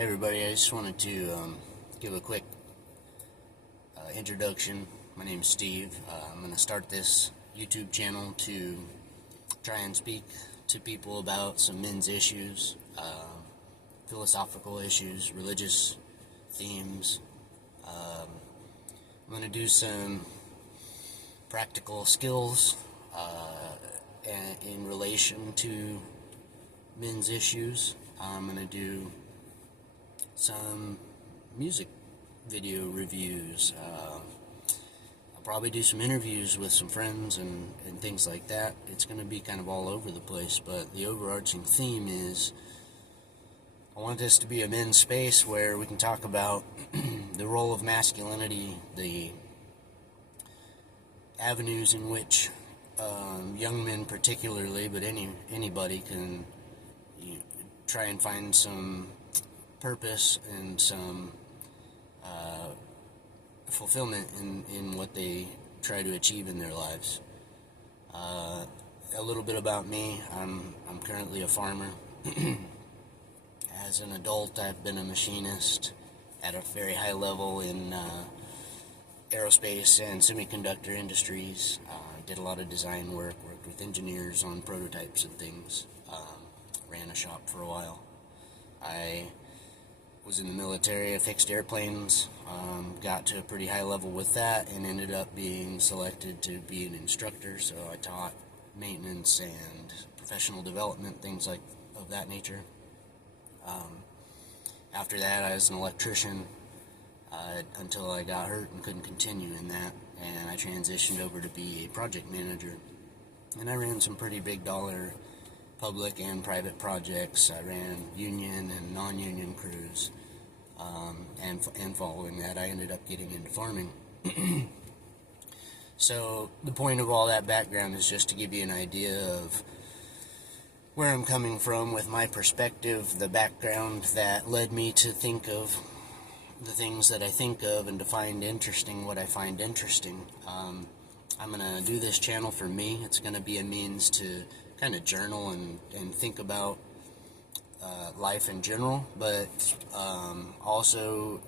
Hey everybody, I just wanted to give a quick introduction. My name's Steve. I'm going to start this YouTube channel to try and speak to people about some men's issues, philosophical issues, religious themes. I'm going to do some practical skills in relation to men's issues. I'm going to do some music video reviews. I'll probably do some interviews with some friends and things like that. It's going to be kind of all over the place, but the overarching theme is I want this to be a men's space where we can talk about the role of masculinity, the avenues in which young men particularly, but anybody can try and find some purpose and some fulfillment in what they try to achieve in their lives. A little bit about me. I'm currently a farmer. As an adult, I've been a machinist at a very high level in aerospace and semiconductor industries. Did a lot of design work, worked with engineers on prototypes and things. Ran a shop for a while. I was in the military. I fixed airplanes, got to a pretty high level with that, and ended up being selected to be an instructor. So I taught maintenance and professional development, things like of that nature. After that, I was an electrician until I got hurt and couldn't continue in that, and I transitioned over to be a project manager. And I ran some pretty big dollar public and private projects. I ran union and non-union crews, and following that I ended up getting into farming. So the point of all that background is just to give you an idea of where I'm coming from with my perspective, the background that led me to think of the things that I think of and to find interesting what I find interesting. I'm going to do this channel for me. It's going to be a means to kind of journal and think about life in general, but also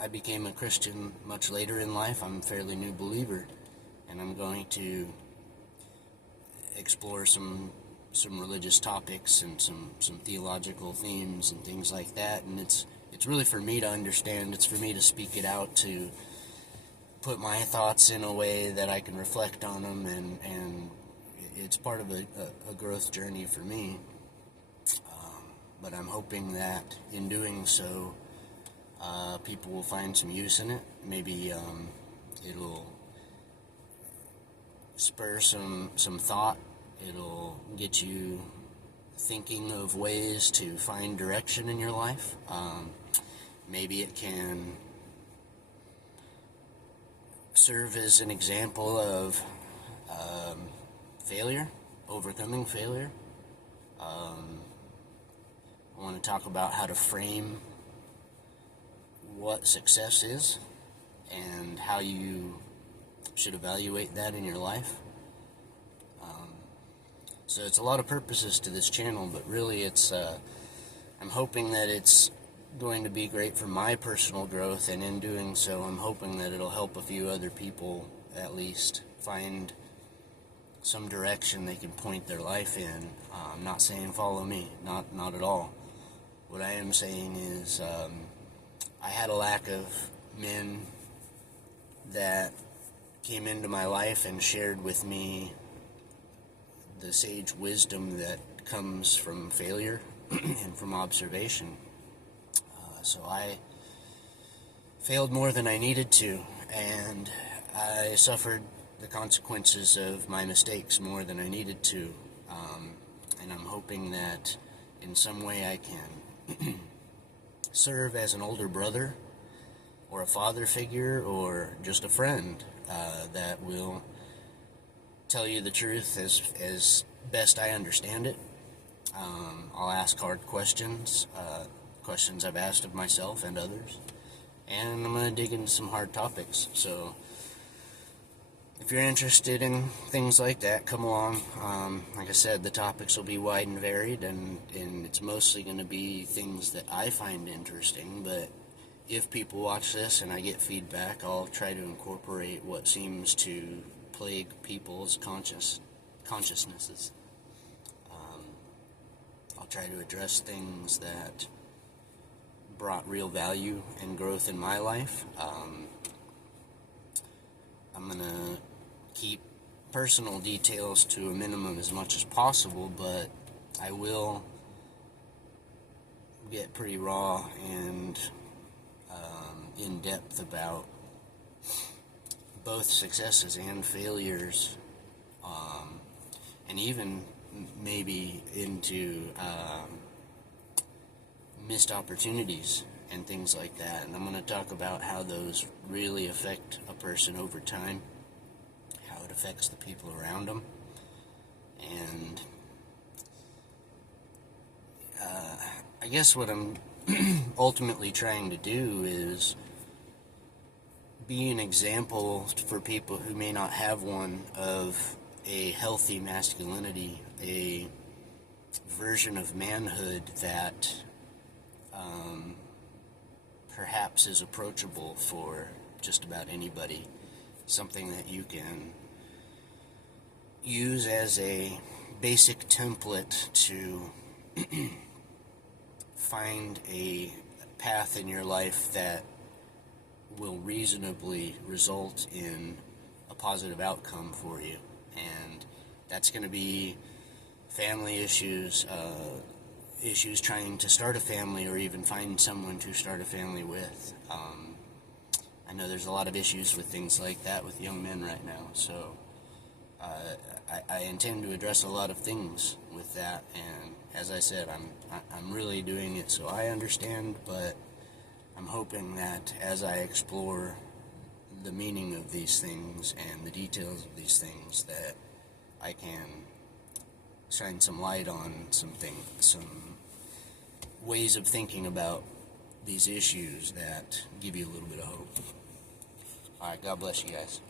I became a Christian much later in life. I'm a fairly new believer, and I'm going to explore some religious topics and some theological themes and things like that, and it's really for me to understand. It's for me to speak it out, to put my thoughts in a way that I can reflect on them, and it's part of a growth journey for me, but I'm hoping that in doing so, people will find some use in it. Maybe it'll spur some thought. It'll get you thinking of ways to find direction in your life. Maybe it can serve as an example of failure, overcoming failure. I want to talk about how to frame what success is and how you should evaluate that in your life. So it's a lot of purposes to this channel, but really I'm hoping that it's going to be great for my personal growth, and in doing so I'm hoping that it'll help a few other people at least find some direction they can point their life in. I'm not saying follow me, not at all. What I am saying is I had a lack of men that came into my life and shared with me the sage wisdom that comes from failure and from observation. So I failed more than I needed to, and I suffered the consequences of my mistakes more than I needed to, and I'm hoping that in some way I can serve as an older brother or a father figure or just a friend that will tell you the truth as best I understand it. I'll ask hard questions, questions I've asked of myself and others, and I'm going to dig into some hard topics. So if you're interested in things like that, come along. Like I said, the topics will be wide and varied, and it's mostly going to be things that I find interesting, but if people watch this and I get feedback, I'll try to incorporate what seems to plague people's consciousnesses. I'll try to address things that brought real value and growth in my life. I'm going to keep personal details to a minimum as much as possible, but I will get pretty raw and in depth about both successes and failures, and even maybe into missed opportunities and things like that. And I'm going to talk about how those really affect a person over time, how it affects the people around them, and I guess what I'm ultimately trying to do is be an example for people who may not have one of a healthy masculinity, a version of manhood that perhaps is approachable for just about anybody, something that you can use as a basic template to find a path in your life that will reasonably result in a positive outcome for you. And that's going to be family issues, issues trying to start a family or even find someone to start a family with. I know there's a lot of issues with things like that with young men right now, so I intend to address a lot of things with that, and as I said, I'm really doing it so I understand, but I'm hoping that as I explore the meaning of these things and the details of these things, that I can shine some light on some ways of thinking about these issues that give you a little bit of hope. Alright, God bless you guys.